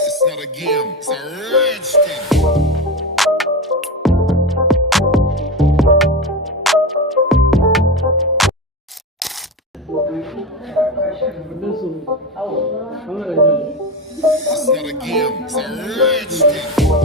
It's not a game, it's a rich thing. It's not a game, it's a rich thing.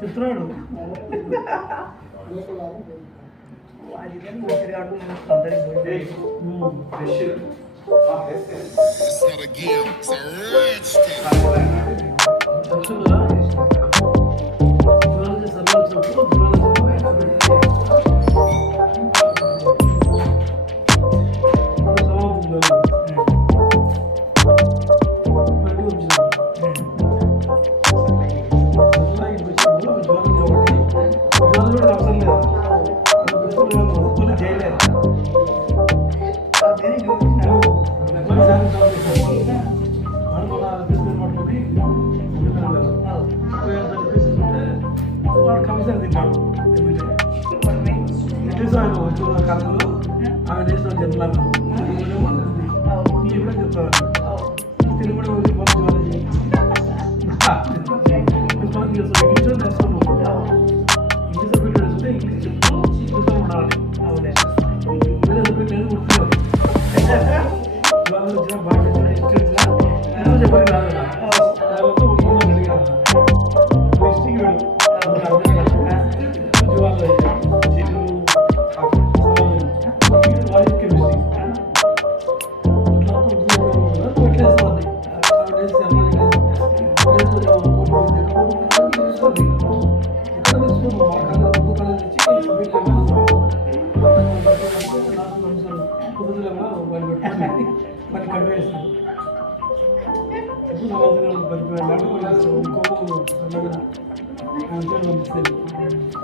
చిత్రాడు It's not a game, it's a rich thing. కాలంలో ఆమె నేసిన జన్మలను కూడా చెప్తారు తెలుగు కూడా ఇంగ్లీష్లో నేర్చుకున్నాం ఇంగ్లీష్ సబ్జెక్ట్ నేర్చుకుంటే ఇంగ్లీష్ చెప్తూ ఇంగ్లీష్లో ఉండాలి వేరే సబ్జెక్ట్ లేదు గుర్తులేదు వాళ్ళు వచ్చిన బాగా హిస్టరీ వచ్చినా చెప్పని రాదు తర్వాత ఒప్పుకున్నాం అడిగా హిస్టరీకి వెళ్ళు మరి కడిపేస్తాను ఎప్పుడు